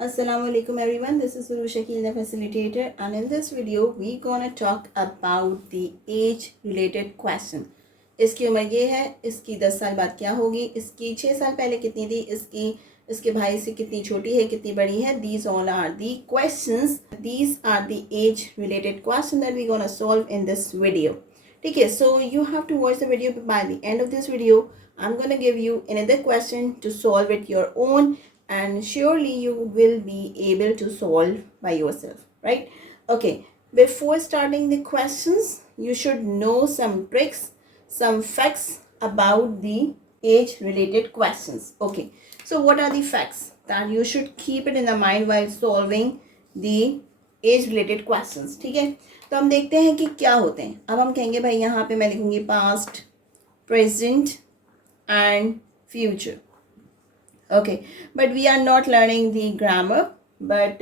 Assalamualaikum everyone, this is Guru Shakil, the facilitator, and in this video we gonna talk about the age related question. इसकी उम्र ये है, इसकी 10 साल बाद क्या होगी, इसकी 6 साल पहले कितनी थी, इसकी इसके भाई से कितनी छोटी है, कितनी बड़ी है. These all are the questions. These are the age related questions that we gonna solve in this video. ठीक है, so you have to watch the video. By the end of this video I'm gonna give you another question to solve it your own, and surely you will be able to solve by yourself, right? Okay, before starting the questions you should know some tricks, some facts about the age related questions. Okay, so what are the facts that you should keep it in the mind while solving the age related questions? ठीक है, तो हम देखते हैं कि क्या होते हैं. अब हम कहेंगे भाई यहाँ पे मैं लिखूंगी past, present and future. Okay, but we are not learning the grammar, but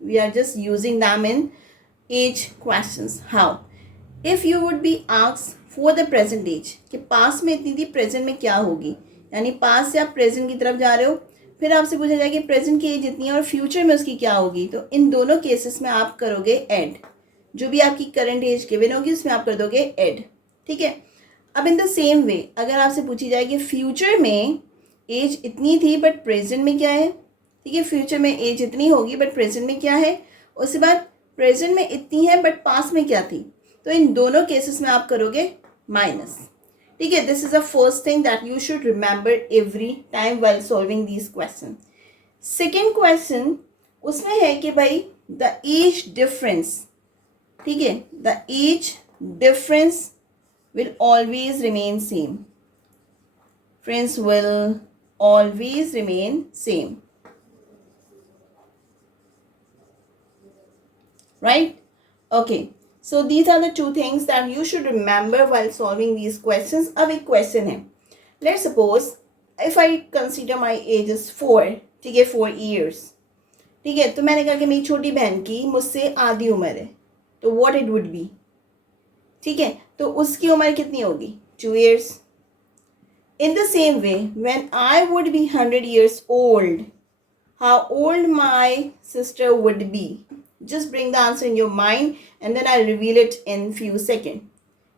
we are just using them in age questions. How? If you would be asked for the present age, कि past में इतनी थी, present में क्या होगी, यानी past से आप प्रेजेंट की तरफ जा रहे हो, फिर आपसे पूछा जाए कि प्रेजेंट की एज इतनी है और फ्यूचर में उसकी क्या होगी, तो इन दोनों केसेस में आप करोगे ऐड. जो भी आपकी करंट एज गिवन होगी उसमें आप कर दोगे ऐड. ठीक है. अब इन द सेम वे अगर आपसे पूछी जाए कि फ्यूचर में एज इतनी थी बट प्रेजेंट में क्या है, ठीक है, फ्यूचर में एज इतनी होगी बट प्रेजेंट में क्या है, उसके बाद प्रेजेंट में इतनी है बट पास्ट में क्या थी, तो इन दोनों केसेस में आप करोगे माइनस. ठीक है, this is the first thing that you should remember every time while solving this question. Second question उसमें है कि भाई द एज डिफरेंस, ठीक है, the age difference will always remain same. Friends will always remain same, right? Okay, so these are the two things that you should remember while solving these questions. अब एक question है, let's suppose if I consider my age is 4, ठीक है, 4 years, ठीक है, तो मैंने कहा कि मेरी छोटी बहन की मुझसे आधी उम्र है, तो what it would be, ठीक है, तो उसकी उम्र कितनी होगी, 2 years. In the same way, when I would be 100 years old, how old my sister would be? Just bring the answer in your mind and then I'll reveal it in few seconds.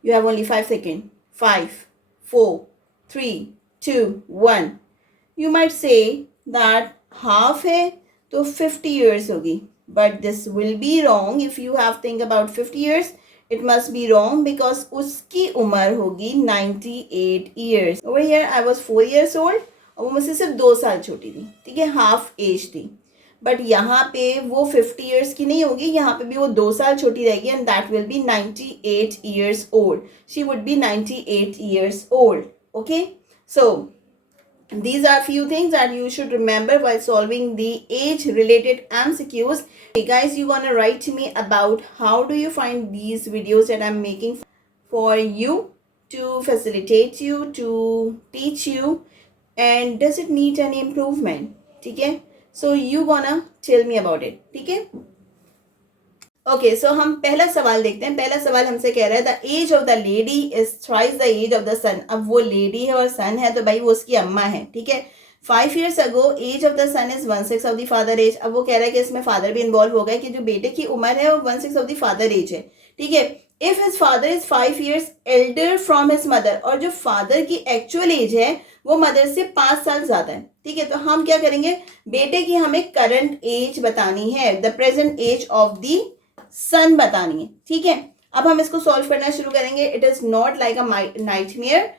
You have only 5 seconds. 5, 4, 3, 2, 1. You might say that half है तो 50 years होगी. But this will be wrong. If you have think about 50 years, it must be wrong because उसकी उम्र होगी 98 years. Over here I was 4 years old और वो मुझसे सिर्फ 2 साल छोटी थी, ठीक है, हाफ एज थी. बट यहाँ पे वो 50 years की नहीं होगी, यहाँ पे भी वो 2 साल छोटी रहेगी and that will be 98 years old. She would be 98 years old. Okay, so these are few things that you should remember while solving the age related MCQs. Hey guys, you gonna write to me about how do you find these videos that I'm making for you to facilitate you, to teach you, and does it need any improvement? ठीक है, so you gonna tell me about it. ठीक है. Okay, सो हम पहला सवाल देखते हैं. पहला सवाल हमसे कह रहा है the age of the lady is thrice the age of the son. अब वो लेडी है और सन है तो भाई वो उसकी अम्मा है. ठीक है, 5 years ago age of the son is 1/6 of the father age. अब वो कह रहा है कि इसमें फादर भी इन्वॉल्व हो गया कि जो बेटे की उम्र है वो 1/6 ऑफ द फादर एज है. ठीक है, if his father is 5 years elder from his mother, और जो फादर की एक्चुअल एज है वो मदर से 5 साल ज्यादा है. ठीक है, तो हम क्या करेंगे, बेटे की हमें करंट एज बतानी है, the present age of the son बतानी है. ठीक है, अब हम इसको सॉल्व करना शुरू करेंगे. It is not like a nightmare.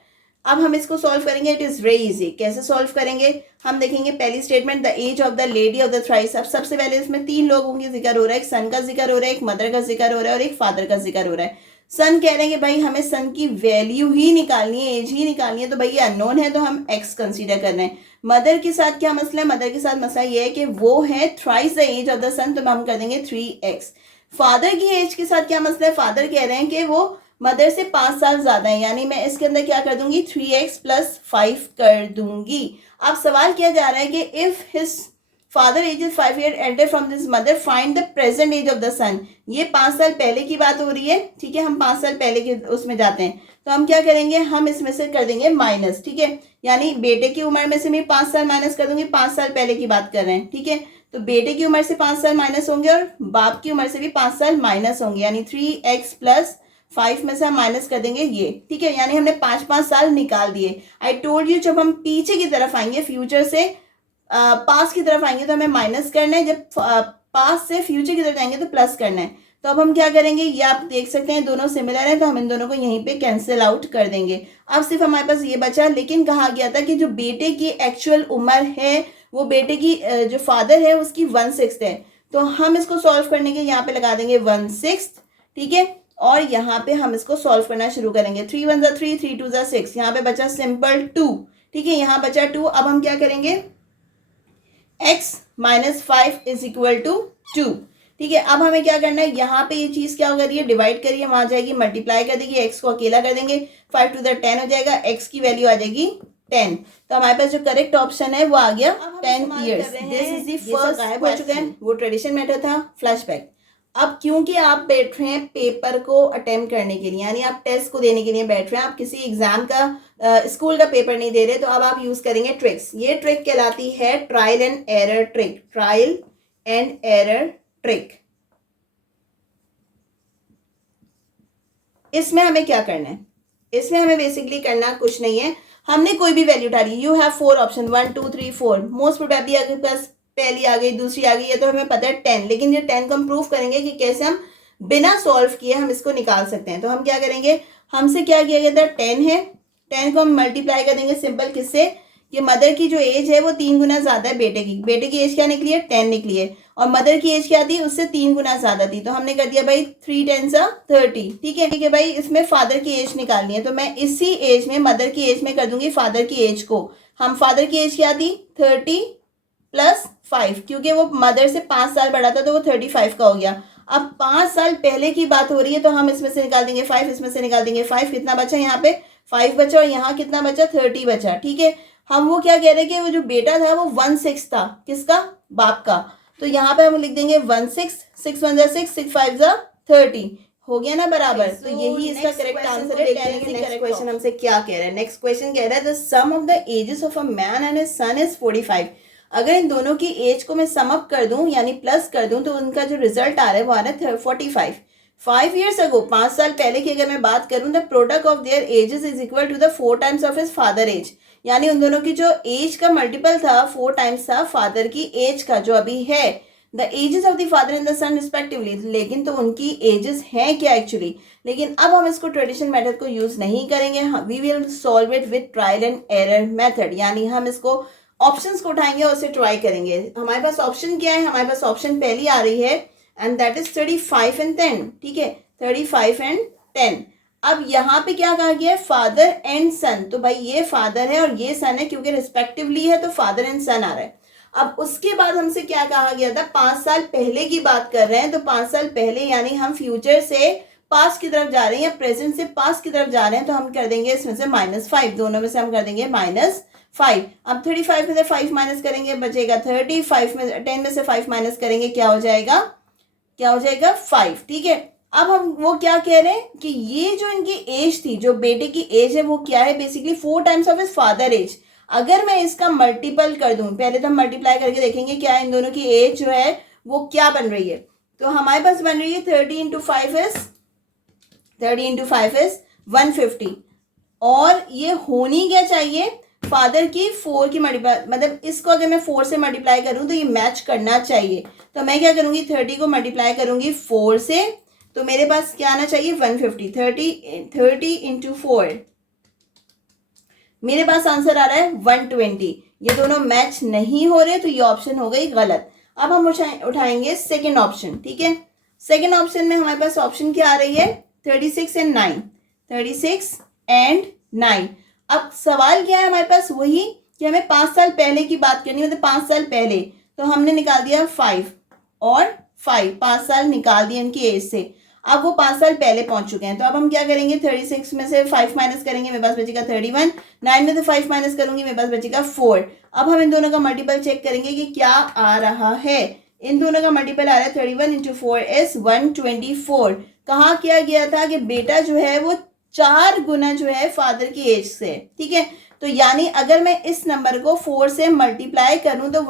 अब हम इसको सॉल्व करेंगे, इट इज वेरी इजी. कैसे सॉल्व करेंगे, हम देखेंगे पहली statement the age of the lady of the thrice. अब सबसे पहले इसमें 3 लोगों की जिक्र हो रहा है, एक सन का जिक्र हो रहा है, एक मदर का जिक्र हो रहा है और एक फादर का जिक्र हो रहा है. सन कह रहे हैं कि भाई हमें सन की वैल्यू ही निकालनी है, एज ही निकालनी है, तो भाई ये अननोन है तो हम एक्स कंसीडर कर रहे हैं. मदर के साथ क्या मसला है, मदर के साथ मसला ये है कि वो है thrice the age of the son, तो हम कर देंगे 3x. फादर की एज के साथ क्या मसला है, फादर कह रहे हैं कि वो मदर से 5 साल ज्यादा है, यानी मैं इसके अंदर क्या कर दूंगी, 3x + 5 कर दूंगी. अब सवाल किया जा रहा है कि if his father age is 5 years elder from this mother, find the present age of the son. ये 5 साल पहले की बात हो रही है. ठीक है, हम 5 साल पहले के उसमें जाते हैं, तो हम क्या करेंगे, हम इसमें से कर देंगे माइनस. ठीक है, यानी बेटे की उम्र में से मैं 5 साल माइनस कर दूंगी, 5 साल पहले की बात कर रहे हैं. ठीक है, तो बेटे की उम्र से 5 साल माइनस होंगे और बाप की उम्र से भी 5 साल माइनस होंगे, यानी 3x प्लस 5 में से हम माइनस कर देंगे ये, ठीक है। यानी हमने 5-5 साल निकाल दिए। आई टोल्ड यू जब हम पीछे की तरफ आएंगे, फ्यूचर से पास की तरफ आएंगे तो हमें माइनस करना है, जब पास से फ्यूचर की तरफ जाएंगे तो प्लस करना है। तो अब हम क्या करेंगे, ये आप देख सकते हैं दोनों सिमिलर है, तो हम इन दोनों को यहीं पे कैंसिल आउट कर देंगे। अब सिर्फ हमारे पास ये बचा, लेकिन कहा गया था कि जो बेटे की एक्चुअल उम्र है वो बेटे की जो फादर है उसकी 1/6 है। तो हम इसको सॉल्व करने के यहाँ पे लगा देंगे 1/6, ठीक है। और यहाँ पे हम इसको सॉल्व करना शुरू करेंगे। 3 1 ज़ा 3, 3 2 ज़ा 6, यहाँ पे बचा सिंपल 2, ठीक है। यहाँ बचा 2। अब हम क्या करेंगे, x minus 5 is equal to 2, ठीक है। अब हमें क्या करना है, यहाँ पे ये चीज क्या होगा, ये डिवाइड करिए, वहां जाएगी मल्टीप्लाई कर देगी, x को अकेला कर देंगे, 5 टू द 10 हो जाएगा, x की वैल्यू आ जाएगी 10। तो हमारे पास जो करेक्ट ऑप्शन है वो आ गया 10 years. This is the first गायब हो चुका है, वो ट्रेडिशन मेथड था, फ्लैशबैक। अब क्योंकि आप बैठ रहे हैं पेपर को अटेम्प्ट करने के लिए, यानी आप टेस्ट को देने के लिए बैठ रहे हैं, आप किसी एग्जाम का स्कूल का पेपर नहीं दे रहे, तो अब आप यूज करेंगे ट्रिक्स। ये ट्रिक कहलाती है trial and error trick, trial and error trick. इसमें हमें क्या करना है, इसमें हमें बेसिकली करना कुछ नहीं है, हमने कोई भी वैल्यू उठा ली। You have 4 option, 1 2 3 4, most probably आपके पास पहली आ गई, दूसरी आ गई, ये तो हमें पता है 10, लेकिन ये 10 को हम प्रूव करेंगे कि कैसे हम बिना सॉल्व किए हम इसको निकाल सकते हैं। तो हम क्या करेंगे, हमसे क्या किया गया था, 10 है, 10 को हम मल्टीप्लाई कर देंगे सिंपल किससे, कि मदर की जो एज है वो 3 गुना ज्यादा है बेटे की। बेटे की एज क्या निकली है, 10 निकली है, और मदर की एज क्या थी, उससे 3 गुना ज्यादा थी। तो हमने कर दिया भाई 3 10 30, ठीक है। ठीक है भाई, इसमें फादर की एज निकालनी है, तो मैं इसी एज में मदर की एज में कर दूंगी फादर की एज को। हम फादर की एज क्या थी, 30 प्लस 5, क्योंकि वो मदर से 5 साल बड़ा था तो वो 35 का हो गया। अब 5 साल पहले की बात हो रही है, तो हम इसमें से निकाल देंगे 5, इसमें से निकाल देंगे 5, कितना बचा यहाँ पे 5 बचा, और यहाँ कितना बचा 30 बचा, ठीक है। हम वो क्या कह रहे हैं कि वो जो बेटा था वो 1/6 था, किसका, बाप का। तो यहाँ पे हम लिख देंगे 1/6, 6 1 ज़ा 6, 6 5 ज़ा 30, हो गया ना बराबर। तो यही इसका करेक्ट आंसर है। देखते हैं नेक्स्ट क्वेश्चन हमसे क्या कह रहा है। नेक्स्ट क्वेश्चन कह रहा है the sum of the ages of a man and his son is 45। अगर इन दोनों की एज को मैं सम अप कर दूं यानी प्लस कर दूं, तो उनका जो रिजल्ट आ रहा है वो आ रहा है 45। 5 years ago, 5 साल पहले की अगर मैं बात करूं, the product of their ages is equal to the 4 times of his father age, यानी उन दोनों की जो एज का मल्टीपल था 4 टाइम्स था फादर की एज का जो अभी है। The ages of the father and the son respectively, लेकिन तो उनकी एजेस हैं क्या एक्चुअली। लेकिन अब हम इसको ट्रेडिशनल मेथड को यूज नहीं करेंगे, we will solve it with trial and error method, यानी हम इसको ऑप्शंस को उठाएंगे और उसे ट्राई करेंगे। हमारे पास ऑप्शन क्या है, हमारे पास ऑप्शन पहली आ रही है एंड दैट इज 35 एंड 10, ठीक है, 35 एंड 10। अब यहाँ पे क्या कहा गया है, फादर एंड सन, तो भाई ये फादर है और ये सन है, क्योंकि रिस्पेक्टिवली है तो फादर एंड सन आ रहा है। अब उसके बाद हमसे क्या कहा गया था, 5 साल पहले की बात कर रहे हैं, तो 5 साल पहले यानी हम फ्यूचर से पास की तरफ जा रहे हैं या प्रेजेंट से पास की तरफ जा रहे हैं, तो हम कर देंगे इसमें से -5, दोनों में से हम कर देंगे -5। अब 35 में से 5 माइनस करेंगे बचेगा 30, 5 में 10 में से 5 माइनस करेंगे क्या हो जाएगा, क्या हो जाएगा 5, ठीक है। अब हम वो क्या कह रहे हैं कि ये जो इनकी एज थी, जो बेटे की एज है वो क्या है, basically 4 times of his father age. अगर मैं इसका मल्टीपल कर दूं, पहले तो हम मल्टीप्लाई करके देखेंगे क्या इन दोनों की एज जो है वो क्या बन रही है। तो हमारे पास बन रही है 30 इंटू 5 इज 150, और ये होनी क्या चाहिए, फादर की 4 की मल्टीप्लाई, मतलब इसको अगर मैं 4 से मल्टीप्लाई करूं तो ये मैच करना चाहिए। तो मैं क्या करूंगी, 30 को मल्टीप्लाई करूंगी 4 से, तो मेरे पास क्या आना चाहिए 150, 30 इंटू 4, मेरे पास आंसर आ रहा है 120। ये दोनों मैच नहीं हो रहे, तो ये ऑप्शन हो गई गलत। अब हम उठाएंगे सेकेंड ऑप्शन, ठीक है। सेकेंड ऑप्शन में हमारे पास ऑप्शन क्या आ रही है, 36 एंड 9, 36 एंड 9। अब सवाल क्या है हमारे पास, वही कि हमें 5 साल पहले की बात करनी है, मतलब 5 साल पहले, तो हमने निकाल दिया 5 और 5 साल निकाल दिए उनकी एज से। अब वो 5 साल पहले पहुंच चुके हैं, तो अब हम क्या करेंगे, 36 में से 5 माइनस करेंगे, मेरे पास बचेगा 31, 9 में से 5 माइनस करूंगी, मेरे पास बचेगा 4। अब हम इन दोनों का मल्टीपल चेक करेंगे कि क्या आ रहा है। इन दोनों का मल्टीपल आ रहा है 31 इंटू 4 इज 124। कहाँ किया गया था कि बेटा जो है वो 4 गुना जो है फादर की एज से, ठीक है। तो यानी अगर मैं इस नंबर को 4 से मल्टीप्लाई करूं तो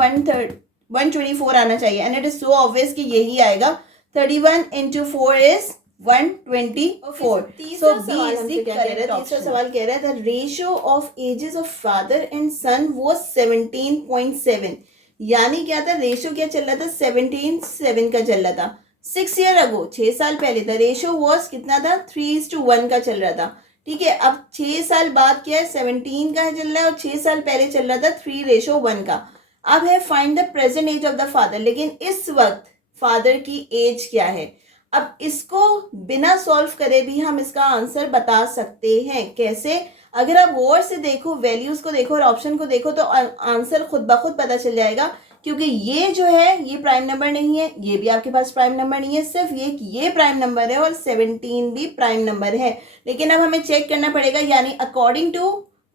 124 आना चाहिए and it is so obvious कि यही आएगा. 31 into 4 is 124. So B is the correct option. तीसरा सवाल कह रहा है the ratio of ages of father and son was 17.7. यानी क्या था, रेशियो क्या चल रहा था, 17:7 का चल रहा था. 6 year ago, 6 साल पहले द रेशियो वॉज कितना था, 3:1 का चल रहा था. ठीक है, अब 6 साल बाद क्या है, 17 का चल रहा है और 6 साल पहले चल रहा था 3:1 का. अब है find the present age of the father, लेकिन इस वक्त फादर की एज क्या है. अब इसको बिना सॉल्व करे भी हम इसका आंसर बता सकते हैं. कैसे, अगर आप गौर से देखो, वैल्यूज को देखो और ऑप्शन को देखो तो आंसर खुद ब खुद पता चल जाएगा. क्योंकि ये जो है ये प्राइम नंबर नहीं है, ये भी आपके पास प्राइम नंबर नहीं है, सिर्फ ये प्राइम नंबर है और 17 भी प्राइम नंबर है. लेकिन अब हमें चेक करना पड़ेगा, यानी अकॉर्डिंग टू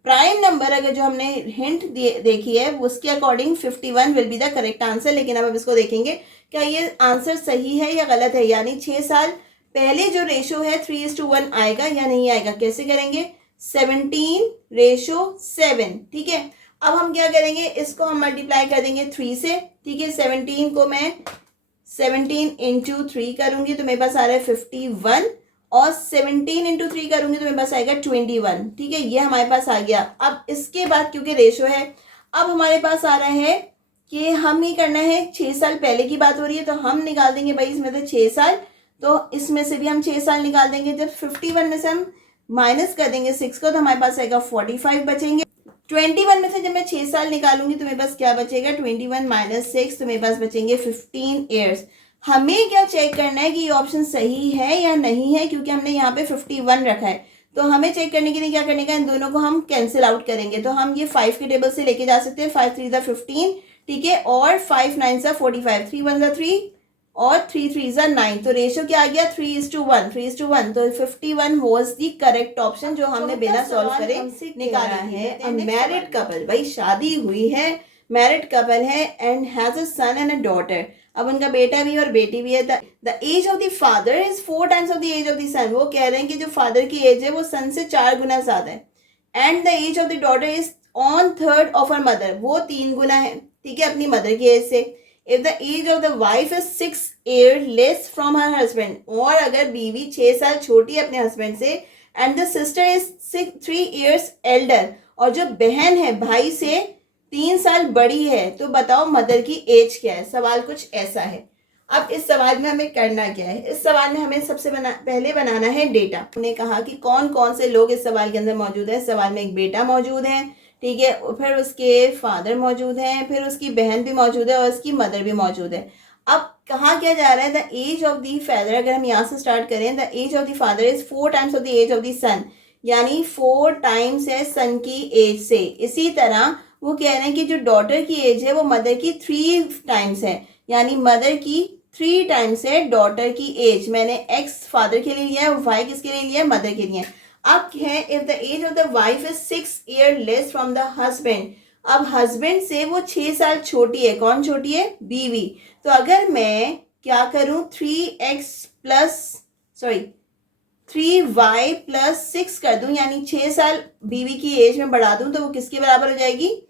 प्राइम नंबर अगर जो हमने हिंट देखी है उसके according 51 will be the correct answer. लेकिन अब इसको देखेंगे क्या ये आंसर सही है या गलत है, यानी 6 साल पहले जो रेशो है 3:1 आएगा या नहीं आएगा. कैसे करेंगे, 17:7. ठीक है, अब हम क्या करेंगे, इसको हम मल्टीप्लाई कर देंगे 3 से. ठीक है, 17 को मैं 17 into 3 करूंगी तो मेरे पास आ रहा है 51 और 17 into 3 करूंगी तो मेरे पास आएगा 21. ठीक है, ये हमारे पास आ गया. अब इसके बाद क्योंकि रेशो है, अब हमारे पास आ रहा है कि हम ही करना है, 6 साल पहले की बात हो रही है तो हम निकाल देंगे भाई इसमें से 6 साल, तो इसमें से भी हम 6 साल निकाल देंगे. जब 51 में से हम माइनस कर देंगे 6 को तो हमारे पास आएगा 45 बचेंगे. 21 में से जब मैं 6 साल निकालूंगी तो मेरे पास क्या बचेगा, 21 - 6 तो मेरे पास बचेंगे 15 ईयर्स. हमें क्या चेक करना है कि ये ऑप्शन सही है या नहीं है, क्योंकि हमने यहाँ पे 51 रखा है. तो हमें चेक करने के लिए क्या करने का, इन दोनों को हम कैंसिल आउट करेंगे. तो हम ये 5 के टेबल से लेके जा सकते हैं. 5 3 15. ठीक है, और 5 9 45, 3 1 3 और 3 3 9. तो रेशियो क्या आ गया, 3:1. 3:1. तो 51 वॉज द करेक्ट ऑप्शन जो हमने बिना सॉल्व करे निकाला है. मैरिड कपल, भाई शादी हुई है, मैरिड कपल है and has a son and a daughter. अब उनका बेटा भी और बेटी भी है. The age of the father is 4 times of the age of the son. वो कह रहे हैं कि जो फादर की एज है वो सन से 4 गुना ज्यादा है. And the age of the daughter is 1/3 of her mother. वो 3 गुना है, ठीक है, अपनी मदर की एज से. If the age of the wife is 6 years less from her husband, और अगर बीवी 6 साल छोटी है अपने हस्बैंड से, and the sister is 3 years elder, और जो बहन है भाई से 3 साल बड़ी है, तो बताओ मदर की एज क्या है. सवाल कुछ ऐसा है. अब इस सवाल में हमें करना क्या है, इस सवाल में हमें सबसे पहले बनाना है डेटा. हमने कहा कि कौन कौन से लोग इस सवाल के अंदर मौजूद है. सवाल में एक बेटा मौजूद है, ठीक है, फिर उसके फादर मौजूद हैं, फिर उसकी बहन भी मौजूद है और उसकी मदर भी मौजूद है. अब कहा क्या जा रहा है, the age of the father, अगर हम यहाँ से स्टार्ट करें, the age of the father is 4 times of the age of the son, यानी 4 times है सन की एज से. इसी तरह वो कह रहे हैं कि जो डॉटर की एज है वो मदर की 3 times है, यानी मदर की 3 times है डॉटर की एज. मैंने एक्स फादर के लिए लिया है और वाई किसके लिए लिया है, मदर के लिए. अब है if the age of the wife is 6 years less from the husband. अब हस्बैंड से वो 6 साल छोटी है. कौन छोटी है, बीवी. तो अगर मैं क्या करूं, 3y + 6 कर दूं, यानी 6 साल बीवी की एज में बढ़ा दूं, तो वो किसके बराबर हो जाएगी,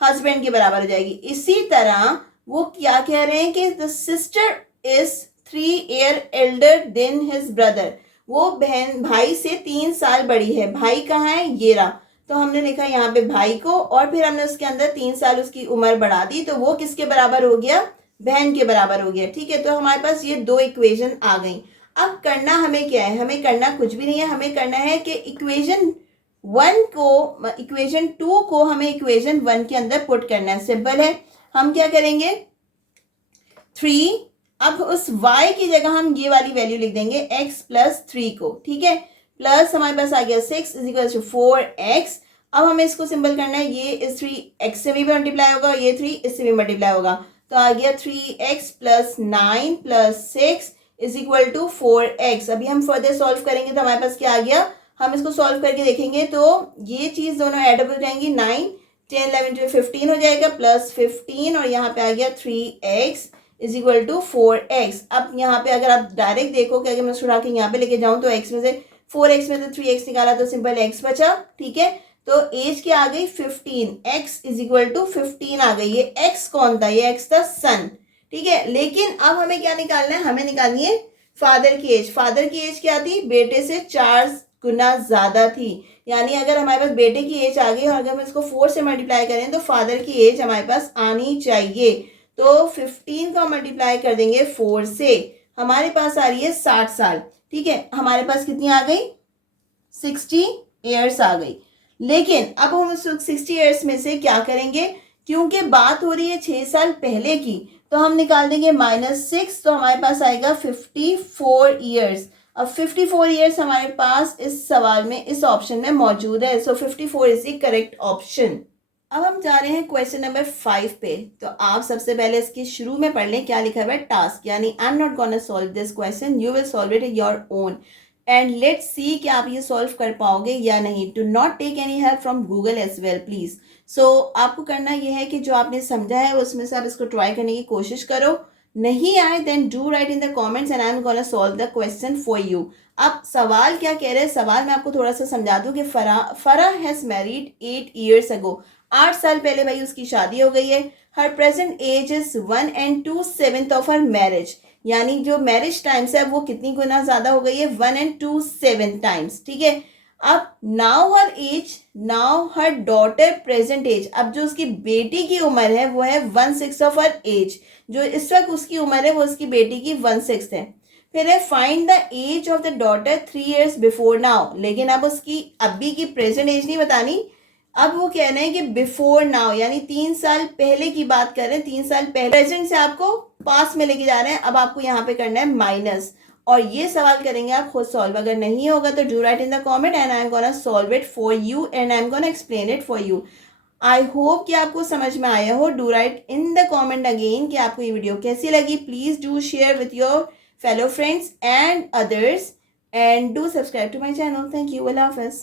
हस्बैंड के बराबर हो जाएगी. इसी तरह वो क्या कह रहे हैं कि the sister is 3 years elder than his brother. वो बहन भाई से 3 साल बड़ी है. भाई कहाँ है, ये रहा. तो हमने लिखा यहाँ पे भाई को और फिर हमने उसके अंदर 3 साल उसकी उम्र बढ़ा दी, तो वो किसके बराबर हो गया, बहन के बराबर हो गया. ठीक है, तो हमारे पास ये 2 इक्वेशन आ गई. अब करना हमें क्या है, हमें करना कुछ भी नहीं है. हमें करना है कि इक्वेशन 2 को हमें इक्वेशन 1 के अंदर पुट करना है. सिंपल है. हम क्या करेंगे, 3, अब उस y की जगह हम ये वाली वैल्यू लिख देंगे x + 3 को. ठीक है, प्लस हमारे पास आ गया 6 = 4x. अब हमें इसको सिंपल करना है. ये इस 3x से भी मल्टीप्लाई होगा और ये 3 इससे भी मल्टीप्लाई होगा. तो आ गया 3x + 9 + 6 = 4x. अभी हम फर्दर सॉल्व करेंगे तो हमारे पास क्या आ गया, हम इसको सॉल्व करके देखेंगे तो ये चीज़ दोनों एडअप हो जाएंगी. 9 10 11 12 15 हो जाएगा, प्लस 15 और यहाँ पे आ गया 3x = 4x. अब यहाँ पे अगर आप डायरेक्ट देखो कि अगर मैं छुड़ा के यहाँ पे लेके जाऊँ तो x में से 4x में से 3x निकाला तो सिंपल x बचा. ठीक है, तो एज क्या आ गई 15, x इज इक्वल टू 15 आ गई। ये x कौन था, ये x था सन, ठीक है। लेकिन अब हमें क्या निकालना है, हमें निकालनी है फादर की एज। फादर की एज क्या थी, बेटे से 4 गुना ज्यादा थी। यानी अगर हमारे पास बेटे की एज आ गई और अगर हम इसको 4 से मल्टीप्लाई करें तो फादर की एज हमारे पास आनी चाहिए। तो 15 का मल्टीप्लाई कर देंगे 4 से, हमारे पास आ रही है 60 साल, ठीक है। हमारे पास कितनी आ गई, 60 ईयर्स आ गई। लेकिन अब हम उस 60 ईयर्स में से क्या करेंगे, क्योंकि बात हो रही है 6 साल पहले की, तो हम निकाल देंगे -6, तो हमारे पास आएगा 54 ईयर्स। अब 54 ईयर्स हमारे पास इस सवाल में, इस ऑप्शन में मौजूद है। सो 54 इज द करेक्ट ऑप्शन। अब हम जा रहे हैं क्वेश्चन नंबर 5 पे। तो आप सबसे पहले इसके शुरू में पढ़ लें क्या लिखा हुआ है, टास्क, यानी I am not gonna solve this question, you will solve it your own and let's see कि आप ये सॉल्व कर पाओगे या नहीं। Do not take any help from Google as well please. So आपको करना ये है कि जो आपने समझा है उसमें से आप इसको ट्राई करने की कोशिश करो। नहीं आए then do write in the comments and I am gonna solve the question for you. अब सवाल क्या कह रहे हैं, सवाल मैं आपको थोड़ा सा समझा दूं कि फरा हैज मैरिड 8 ईयर्स अगो। 8 साल पहले भाई उसकी शादी हो गई है। Her present age is 1 2/7 of her marriage, यानी जो मैरिज टाइम्स है वो कितनी गुना ज्यादा हो गई है, 1 2/7 टाइम्स, ठीक है। अब नाउ हर एज, नाउ हर डॉटर प्रेजेंट एज, अब जो उसकी बेटी की उम्र है वो है 1/6 ऑफ हर एज। जो इस वक्त उसकी उम्र है वो उसकी बेटी की 1/6 है। फिर है find the age of the daughter 3 years before now. लेकिन अब उसकी अभी की प्रेजेंट एज नहीं बतानी, अब वो कह रहे हैं कि बिफोर नाउ, यानी 3 साल पहले की बात कर रहे हैं, 3 साल पहले, प्रेजेंट से आपको पास में लेके जा रहे हैं। अब आपको यहाँ पे करना है माइनस, और ये सवाल करेंगे आप खुद सॉल्व। अगर नहीं होगा तो do write in the comment and I am gonna solve it for you and I am gonna explain it for you. I hope कि आपको समझ में आया हो। Do write in the comment again कि आपको ये वीडियो कैसी लगी। Please do share with your fellow friends and others and do subscribe to my channel. Thank you, अल्लाह हाफिज़।